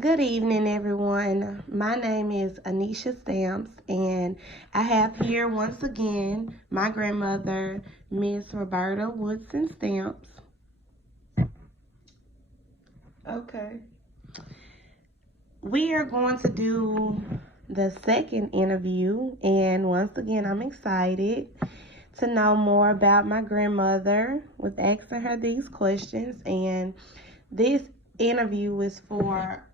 Good evening, everyone. My name is Anisha Stamps, and I have here once again my grandmother, Miss Roberta Woodson Stamps. Okay. We are going to do the second interview, and once again, I'm excited to know more about my grandmother with asking her these questions. And this interview is for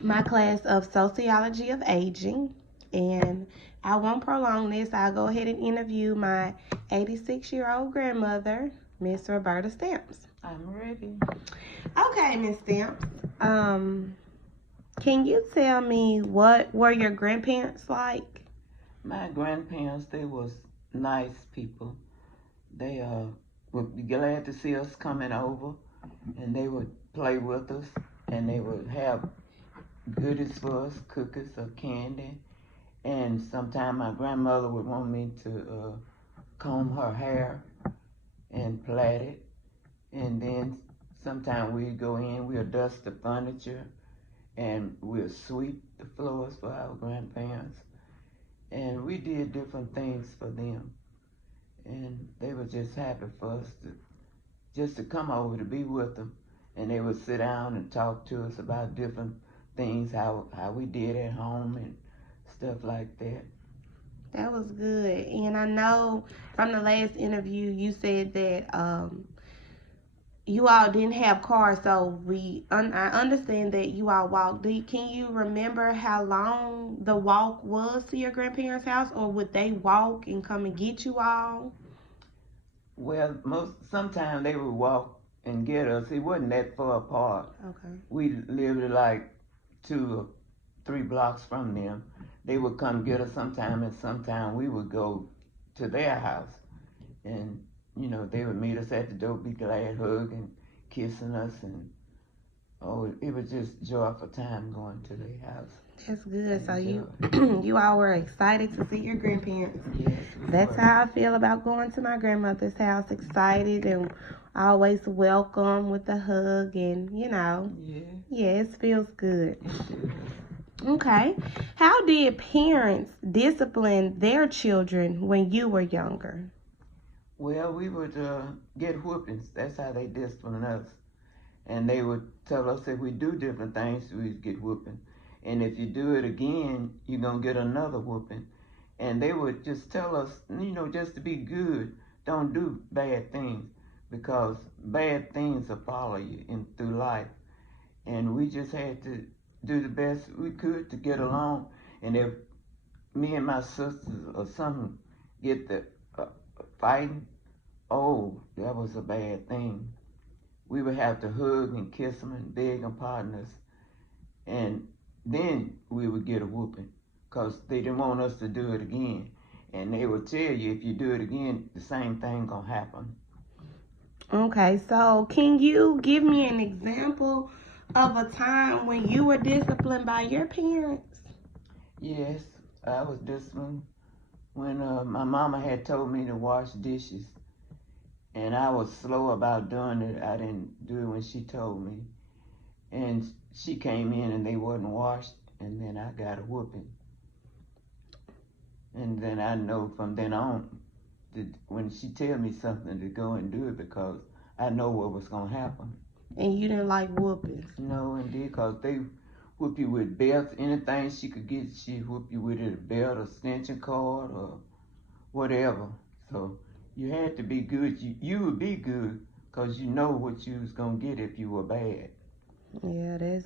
my class of Sociology of Aging. And I won't prolong this. I'll go ahead and interview my 86-year-old grandmother, Miss Roberta Stamps. I'm ready. Okay, Miss Stamps. Um, can you tell me what were your grandparents like? My grandparents, they was nice people. They would be glad to see us coming over, and they would play with us, and they would have goodies for us, cookies or candy. And sometimes my grandmother would want me to comb her hair and plait it. And then sometimes we'd go in, we'd dust the furniture, and we'd sweep the floors for our grandparents. And we did different things for them, and they were just happy for us to come over to be with them, and they would sit down and talk to us about different things, how we did at home and stuff like that. That was good. And I know from the last interview you said that you all didn't have cars, so I understand that you all walked. Can you remember how long the walk was to your grandparents' house, or would they walk and come and get you all? Well, sometimes they would walk and get us. It wasn't that far apart. Okay. We lived like 2 or 3 blocks from them. They would come get us sometime, and sometime we would go to their house. And, they would meet us at the door, be glad, hugging, kissing us. And, oh, it was just joyful time going to their house. That's good. So you all were excited to see your grandparents. Yes, That's how I feel about going to my grandmother's house. Excited and always welcome with a hug, and yeah, it feels good. Okay. How did parents discipline their children when you were younger? Well, we would get whoopings. That's how they disciplined us. And they would tell us if we do different things, we'd get whooping. And if you do it again, you're going to get another whooping. And they would just tell us, just to be good. Don't do bad things, because bad things will follow you through life. And we just had to do the best we could to get along. And if me and my sisters or something get the fighting, oh, that was a bad thing. We would have to hug and kiss them and beg them pardon us. And then we would get a whooping, because they didn't want us to do it again. And they would tell you, if you do it again, the same thing gonna happen. Okay, so can you give me an example of a time when you were disciplined by your parents? Yes, I was disciplined when my mama had told me to wash dishes. And I was slow about doing it. I didn't do it when she told me. And she came in and they wasn't washed, and then I got a whooping. And then I know from then on, when she tell me something, to go and do it, because I know what was gonna happen. And you didn't like whoopings? No, indeed, because they whoop you with belts. Anything she could get, she whoop you with a belt, or extension cord, or whatever. So you had to be good. You would be good, because you know what you was gonna get if you were bad. Yeah, this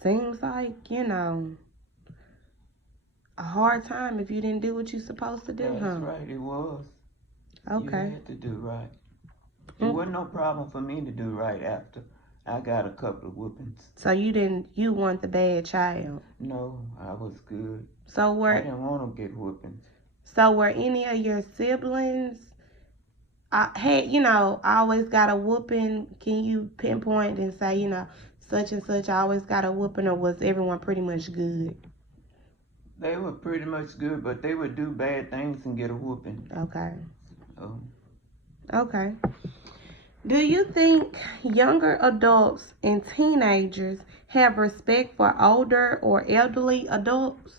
seems like, a hard time if you didn't do what you're supposed to do, That's right, it was. Okay. You had to do right. It wasn't no problem for me to do right after I got a couple of whoopings. So you weren't the bad child? No, I was good. So I didn't want to get whoopings. So were any of your siblings, I always got a whooping? Can you pinpoint and say, such and such always got a whooping, or was everyone pretty much good? They were pretty much good, but they would do bad things and get a whooping. Okay. So. Okay. Do you think younger adults and teenagers have respect for older or elderly adults?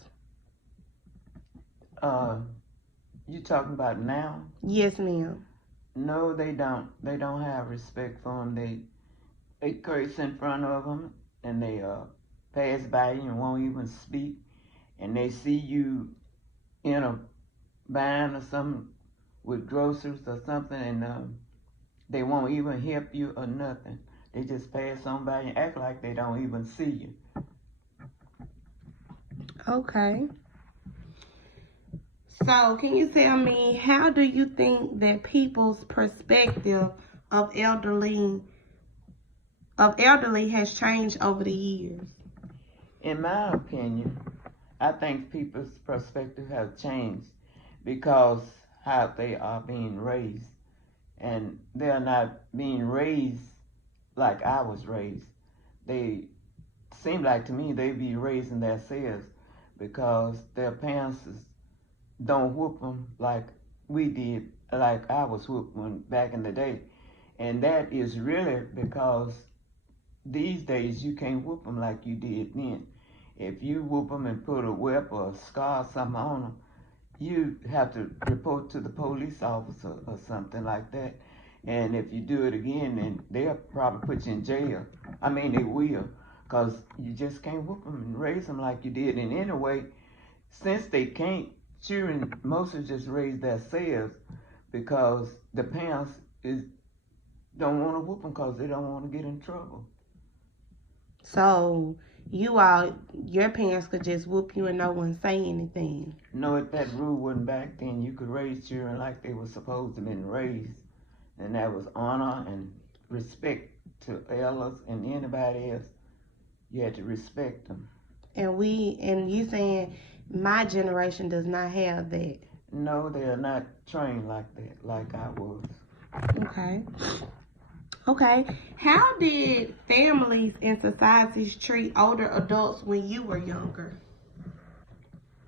Uh, you talking about now? Yes, ma'am. No, they don't. They don't have respect for them. They curse in front of them, and they pass by you and won't even speak. And they see you in a van or something with groceries or something, and they won't even help you or nothing. They just pass on by and act like they don't even see you. Okay. So, can you tell me, how do you think that people's perspective of elderly has changed over the years? In my opinion, I think people's perspective have changed because how they are being raised, and they're not being raised like I was raised. They seem like to me they be raising themselves because their parents don't whoop them like we did, like I was whooped when back in the day. And that is really because these days you can't whoop them like you did then. If you whoop them and put a whip or a scar or something on them, you have to report to the police officer or something like that. And if you do it again, then they'll probably put you in jail. I mean, they will, because you just can't whoop them and raise them like you did. And anyway, since they can't, children mostly just raise themselves because the parents don't want to whoop them because they don't want to get in trouble. So, your parents could just whoop you and no one say anything. No, if that rule wasn't back then, you could raise children like they were supposed to have been raised. And that was honor and respect to elders and anybody else. You had to respect them. And you saying my generation does not have that. No, they are not trained like that, like I was. Okay. Okay. How did families and societies treat older adults when you were younger?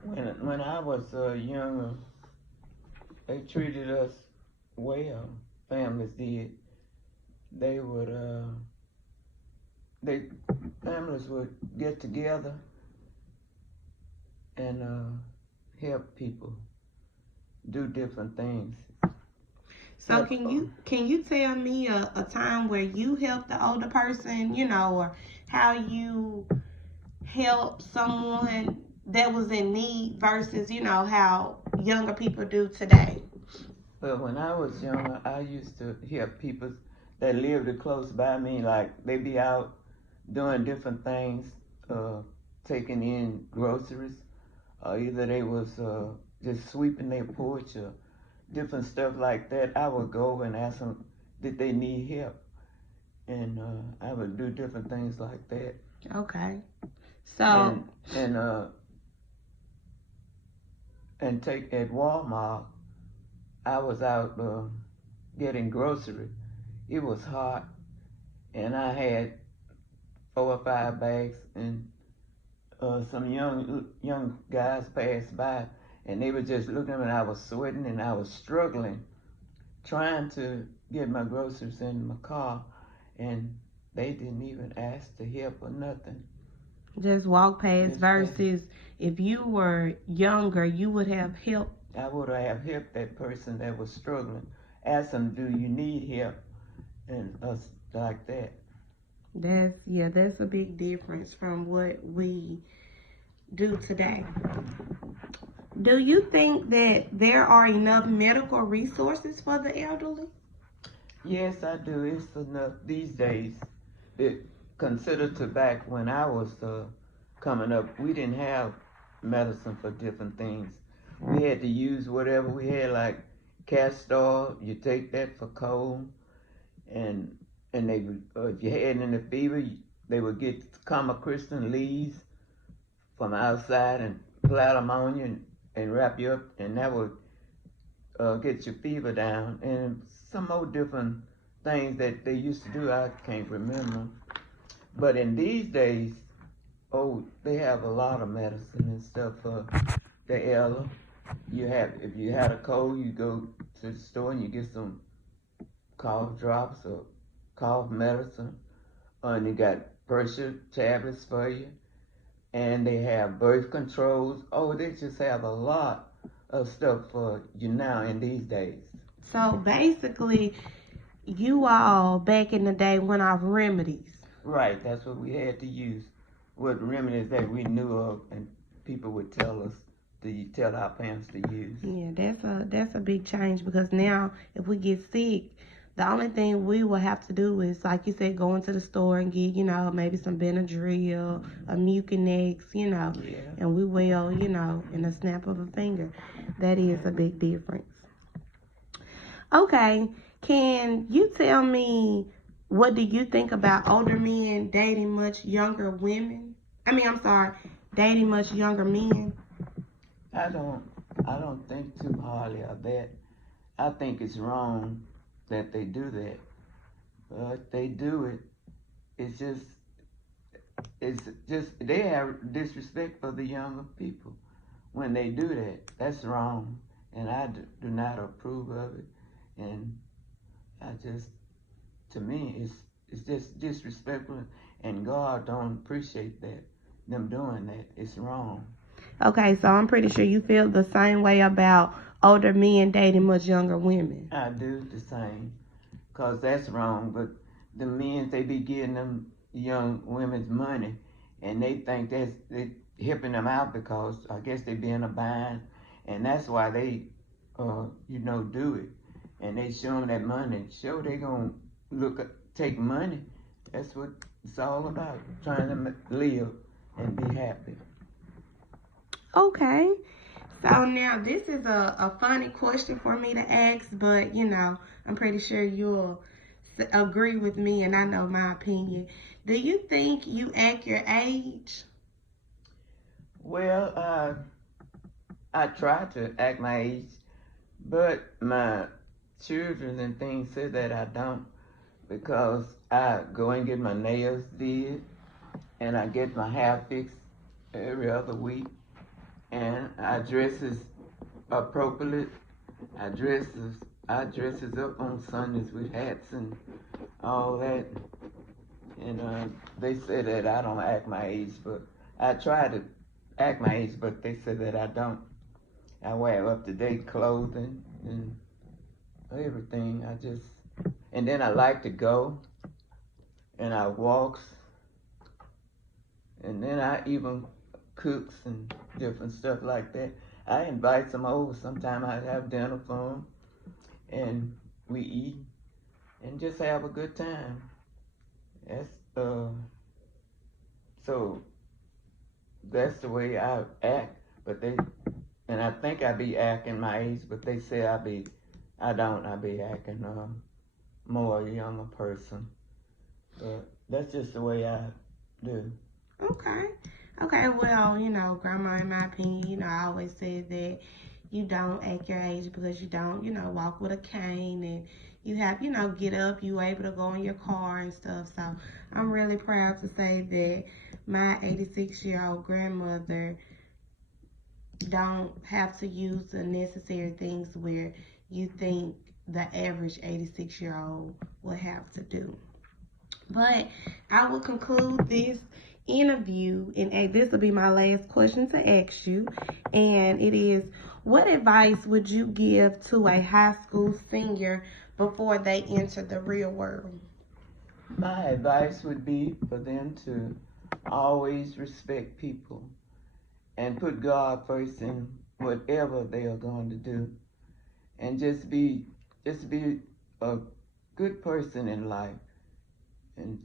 When I was younger, they treated us well. Families did. They would they families would get together and help people do different things. So can you tell me a time where you helped the older person, or how you helped someone that was in need versus, how younger people do today? But when I was younger, I used to help people that lived close by me, like they be out doing different things, uh, taking in groceries, or either they was just sweeping their porch or different stuff like that. I would go over and ask them, did they need help? And I would do different things like that. Okay. So And and take at Walmart, I was out getting grocery. It was hot, and I had 4 or 5 bags, and some young guys passed by, and they were just looking at me. And I was sweating, and I was struggling, trying to get my groceries in my car, and they didn't even ask to help or nothing. just walk past Just versus if you were younger, you would have helped. I would have helped that person that was struggling. Ask them, do you need help? And us like that. That's a big difference from what we do today. Do you think that there are enough medical resources for the elderly? Yes, I do. It's enough these days. It considered to back when I was coming up, we didn't have medicine for different things. We had to use whatever we had, like castor oil. You take that for cold, and they would, if you had any fever, they would get common Christian leaves from outside and plat them on you and wrap you up, and that would get your fever down. And some more different things that they used to do, I can't remember. But in these days, oh, they have a lot of medicine and stuff for the elder. If you had a cold, you go to the store and you get some cough drops or cough medicine, and they got pressure tablets for you, and they have birth controls. Oh, they just have a lot of stuff for you now in these days. So basically, you all back in the day went off remedies. Right, that's what we had to use. What remedies that we knew of, and people would tell us to tell our parents to use. Yeah, that's a big change, because now if we get sick, the only thing we will have to do is, like you said, go into the store and get, maybe some Benadryl, a Mucinex, Yeah. and we will, in a snap of a finger. That is a big difference. Okay, can you tell me, what do you think about older men dating much younger women? I'm sorry, dating much younger men. I don't think too highly of that. I think it's wrong that they do that. But they do it. It's just they have disrespect for the younger people when they do that. That's wrong, and I do not approve of it. And I just, to me, it's just disrespectful, and God don't appreciate that. Them doing that, it's wrong. Okay, so I'm pretty sure you feel the same way about older men dating much younger women. I do the same, cause that's wrong. But the men, they be getting them young women's money, and they think that's they helping them out, because I guess they be in a bind, and that's why they, do it. And they show them that money. Show they gonna take money. That's what it's all about. Trying to live and be happy. Okay. So now this is a funny question for me to ask, but I'm pretty sure you'll agree with me, and I know my opinion. Do you think you act your age? Well, I try to act my age, but my children and things say that I don't, because I go and get my nails did, and I get my hair fixed every other week, and I dresses appropriately. I dresses up on Sundays with hats and all that, and they say that I don't act my age, but I try to act my age, but they say that I don't. I wear up to date clothing and everything. And then I like to go, and I walks, and then I even cooks and different stuff like that. I invite them over. Sometimes I have dinner for them, and we eat and just have a good time. That's so that's the way I act. And I think I be acting my age, but they say I don't. I be acting more a younger person. But that's just the way I do. Okay. Okay, well, Grandma, in my opinion, I always said that you don't act your age, because you don't, walk with a cane, and you have, get up, you able to go in your car and stuff. So I'm really proud to say that my 86-year-old grandmother don't have to use the necessary things where you think the average 86-year-old would have to do. But I will conclude this interview, and this will be my last question to ask you, and it is, what advice would you give to a high school senior before they enter the real world? My advice would be for them to always respect people and put God first in whatever they are going to do, and just be a good person in life, and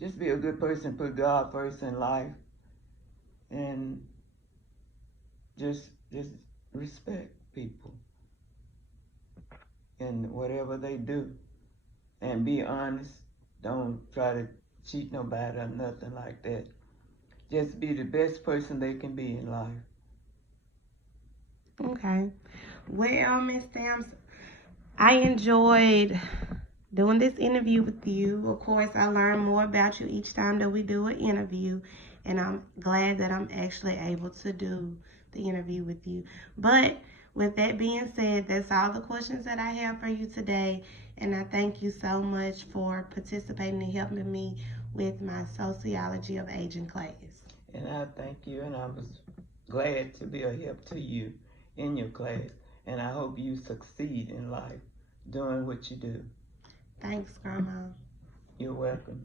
just be a good person, put God first in life, and just respect people in whatever they do, and be honest. Don't try to cheat nobody or nothing like that. Just be the best person they can be in life. Okay. Well, Miss Stamps, I enjoyed doing this interview with you. Of course, I learn more about you each time that we do an interview, and I'm glad that I'm actually able to do the interview with you. But with that being said, that's all the questions that I have for you today. And I thank you so much for participating and helping me with my sociology of aging class. And I thank you, and I was glad to be a help to you in your class. And I hope you succeed in life doing what you do. Thanks, Grandma. You're welcome.